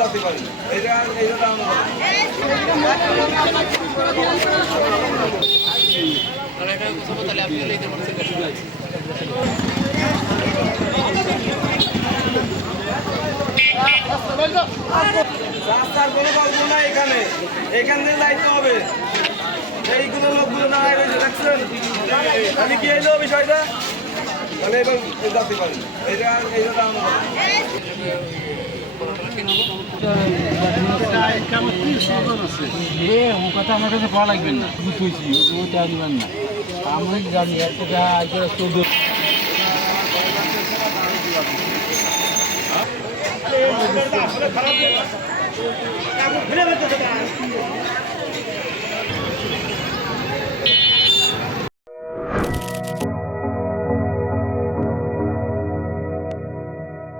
যাতে পারি এটা রাস্তার কোনো গল্প নাই এখানে, এখান থেকে দায়িত্ব হবে। এইগুলো লোকগুলো না রয়েছে দেখছেন, আমি কি এলো বিষয়টা তাহলে এবার যাতে পারি এটা ও কথা আমার কাছে পাওয়া লাগবে না, বুঝতেছি ওটা দিবেন না। আমি জানি একটা চোদ্দ